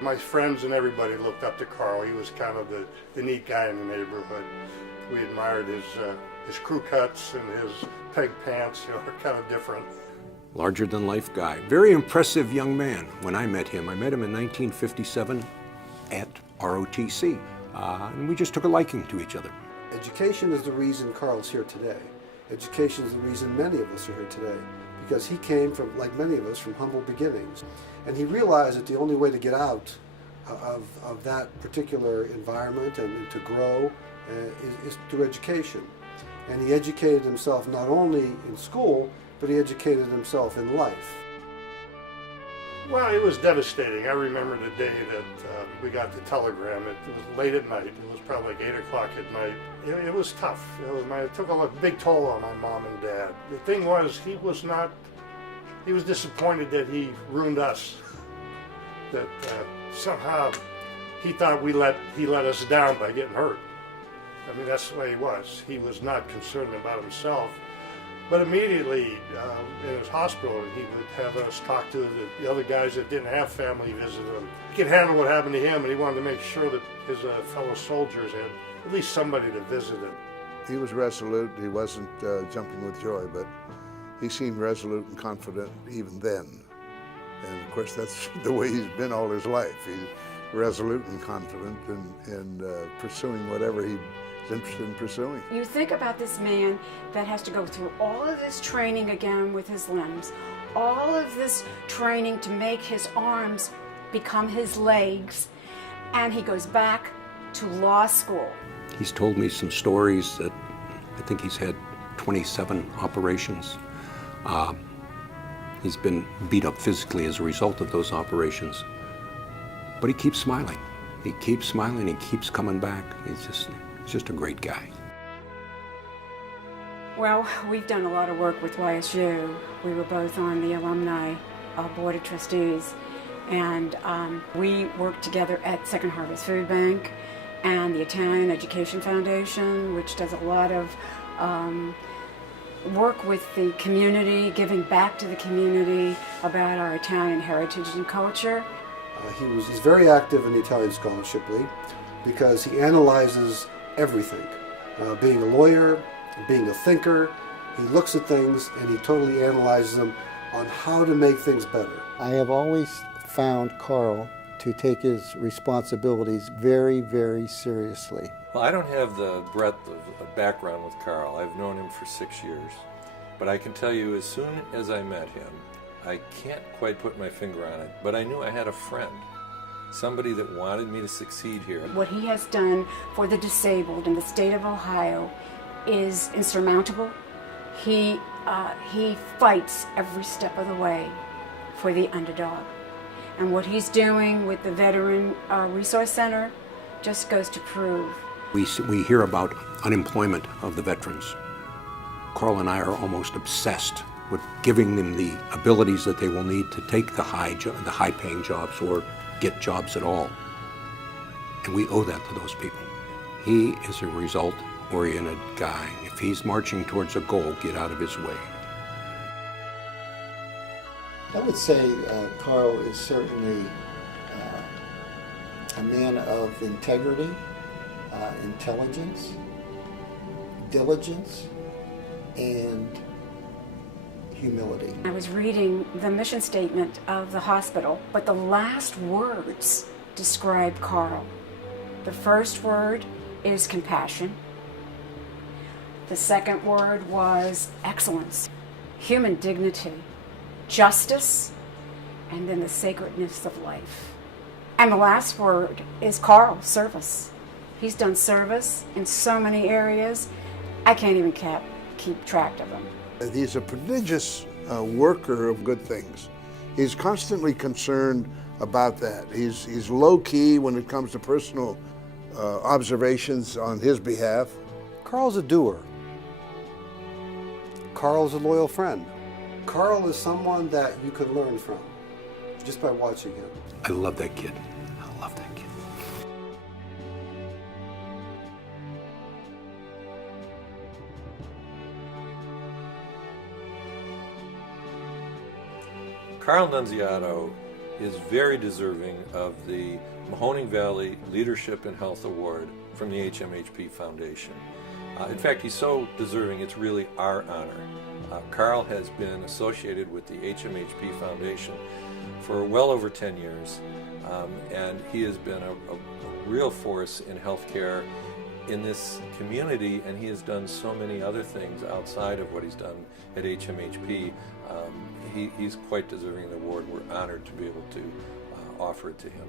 My friends and everybody looked up to Carl. He was kind of the neat guy in the neighborhood. We admired his crew cuts and his peg pants, are kind of different. Larger-than-life guy. Very impressive young man. When I met him in 1957 at ROTC, and we just took a liking to each other. Education is the reason Carl's here today. Education is the reason many of us are here today, because he came from, like many of us, from humble beginnings. And he realized that the only way to get out of that particular environment and to grow is through education. And he educated himself not only in school, but he educated himself in life. Well, it was devastating. I remember the day that we got the telegram. It was late at night. It was probably like 8 o'clock at night. It was tough. It took a big toll on my mom and dad. The thing was, he was disappointed that he ruined us. That somehow he thought he let us down by getting hurt. I mean, that's the way he was. He was not concerned about himself. But immediately in his hospital, he would have us talk to the other guys that didn't have family visit him. He could handle what happened to him, and he wanted to make sure that his fellow soldiers had at least somebody to visit him. He was resolute. He wasn't jumping with joy, but he seemed resolute and confident even then. And of course, that's the way he's been all his life. He's resolute and confident and pursuing whatever he's interested in pursuing. You think about this man that has to go through all of this training again with his limbs, all of this training to make his arms become his legs, and he goes back to law school. He's told me some stories that I think he's had 27 operations. He's been beat up physically as a result of those operations. But he keeps smiling. He keeps smiling, he keeps coming back. He's just a great guy. Well, we've done a lot of work with YSU. We were both on the alumni board of trustees, and we worked together at Second Harvest Food Bank and the Italian Education Foundation, which does a lot of work with the community, giving back to the community about our Italian heritage and culture. He's very active in the Italian Scholarship League because he analyzes everything. Being a lawyer, being a thinker, he looks at things and he totally analyzes them on how to make things better. I have always found Carl to take his responsibilities very, very seriously. Well, I don't have the breadth of background with Carl. I've known him for 6 years. But I can tell you, as soon as I met him, I can't quite put my finger on it, but I knew I had a friend, somebody that wanted me to succeed here. What he has done for the disabled in the state of Ohio is insurmountable. He fights every step of the way for the underdog. And what he's doing with the Veteran Resource Center just goes to prove. We hear about unemployment of the veterans. Carl and I are almost obsessed with giving them the abilities that they will need to take the high-paying jobs or get jobs at all. And we owe that to those people. He is a result-oriented guy. If he's marching towards a goal, get out of his way. I would say Carl is certainly a man of integrity, intelligence, diligence, and humility. I was reading the mission statement of the hospital, but the last words describe Carl. The first word is compassion. The second word was excellence, human dignity, justice, and then the sacredness of life. And the last word is Carl, service. He's done service in so many areas, I can't even keep track of them. He's a prodigious worker of good things. He's constantly concerned about that. He's low-key when it comes to personal observations on his behalf. Carl's a doer. Carl's a loyal friend. Carl is someone that you can learn from just by watching him. I love that kid. I love that kid. Carl Nunziato is very deserving of the Mahoning Valley Leadership in Health Award from the HMHP Foundation. In fact, he's so deserving, it's really our honor. Carl has been associated with the HMHP Foundation for well over 10 years, and he has been a real force in healthcare in this community, and he has done so many other things outside of what he's done at HMHP. He's quite deserving of the award. We're honored to be able to offer it to him.